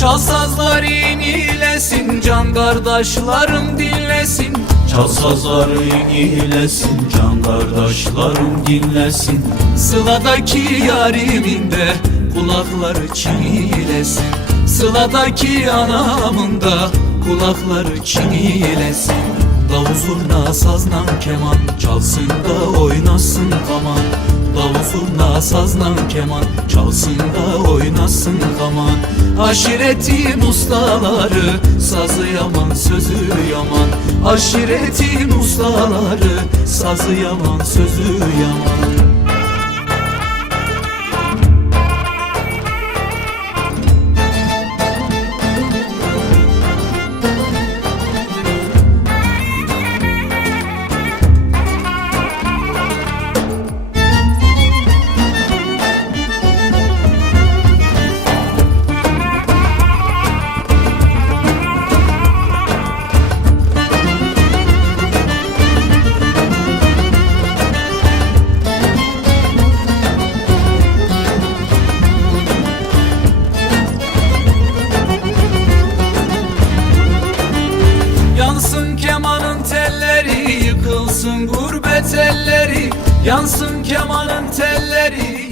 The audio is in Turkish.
Çal sazlar inilesin can kardeşlerim dinlesin. Çal sazları iyilesin Can kardeşlerim dinlesin. Sıladaki yarimin de kulakları çiğlesin Sıladaki anamın da kulakları çiğlesin Davul zurna sazla keman çalsın da zurna sazla keman çalsın da oynasın kaman Aşiretin ustaları sazı yaman sözü yaman. Aşiretin ustaları sazı yaman sözü yaman telleri Yıkılsın gurbet elleri Yansın kemanın telleri